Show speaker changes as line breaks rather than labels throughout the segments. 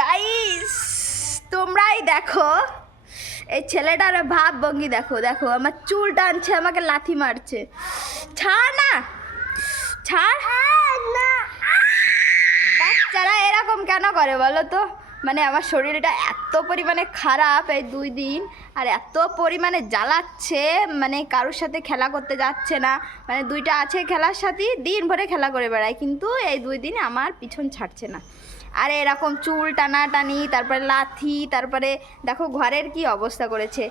Guys তোমরাই দেখো। এই ছেলেটার ভাব ভঙ্গি দেখো দেখো, আমার চুল টানছে, আমাকে লাথি মারছে। ছাড় না! ছাড়! বাচ্চারা এরকম কেন করে বলো তো? মানে আমার শরীরটা এত পরিমাণে খারাপ এই দুই দিন, আর এত পরিমাণে জ্বালাচ্ছে মানে কারোর সাথে খেলা করতে যাচ্ছে না। মানে দুইটা আছে খেলার সাথে, দিন ভরে খেলা করে বেড়ায়, কিন্তু এই দুই দিন আমার পিছন ছাড়ছে না। আর এরকম চুল টানা টানি তারপরে লাথি, তারপরে দেখো ঘরের কি অবস্থা করেছে।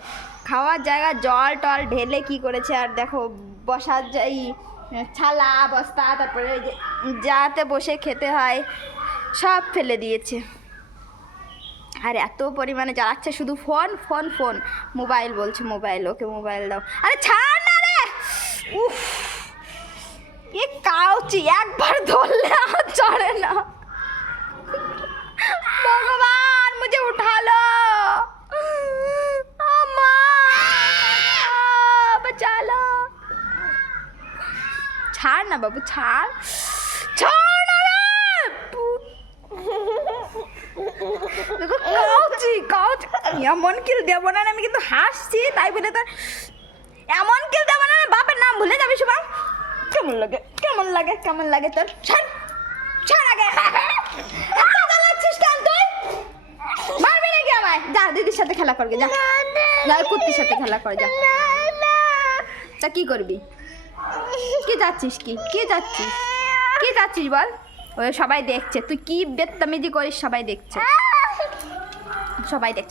খাওয়ার জায়গা জল টল ঢেলে কি করেছে, আর দেখো বসার যাই ছালা বস্তা, তারপরে যাতে বসে খেতে হয়, সব ফেলে দিয়েছে। আর এত পরিমাণে জ্বালাচ্ছে, শুধু ফোন ফোন ফোন। মোবাইল বলছে, মোবাইল, ওকে মোবাইল দাও। আরে ছাড় না রে! উফ! এ কাউচি একবার ধরলে ছাড় না বাবু ছাড়। ছাড় না দেখো কাউচি কাউচি। এমন কিল দেবো না আমি কিন্তু হাসছি তাই বলে তো এমন কিল দেবো না বাপের নাম ভুলে যাবি শুভাম। কেমন লাগে কেমন লাগে কেমন লাগে তোর? ছাড় ছাড় আগে। মারবি নাকি আমায়? যা দিদির সাথে খেলা করবে যা। যা কুত্তির সাথে খেলা কর যা। তা কি করবি? কি যাচ্ছিস কি? কি যাচ্ছিস? কি যাচ্ছিস বল? ওই সবাই দেখছে। তুই কি বেত্তামিজি করিস সবাই দেখছে। সবাই দেখ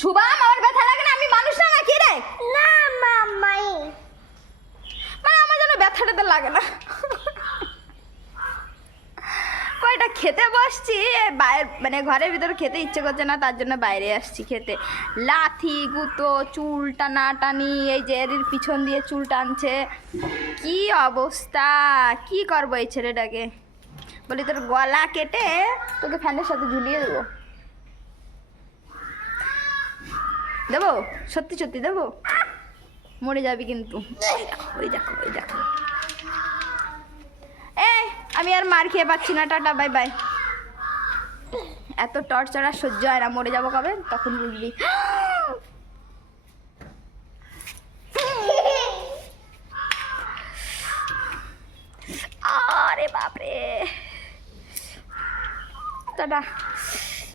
শুভাম আমার ব্যথা লাগে না? আমি মানুষ না কি রে?
না মামাই
মানে আমার যেন ব্যথাটা লাগে না। কয়টা খেতে বসছি বাইরে মানে ঘরের ভিতরে খেতে ইচ্ছে করছে না, তার জন্য বাইরে আসছি খেতে। লাথি, গুতো, চুল টানা টানি এই যে এর পিছন দিয়ে চুল টানছে। কি অবস্থা? কি করব এই ছেলেটাকে? বলি, তোর গলা কেটে তোকে ফ্যানের সাথে ঝুলিয়ে দেবো। দেবো? সত্যি সত্যি দেবো? মরে যাবি কিন্তু। ওই দেখো ওই দেখো ওই দেখো। আমি আর মার খেয়ে পাচ্ছি না, টাটা বাই বাই এত টর্চার আর সহ্য হয় না, মরে যাব কবে? তখন বুঝবি। আরে বাপরে। টাটা।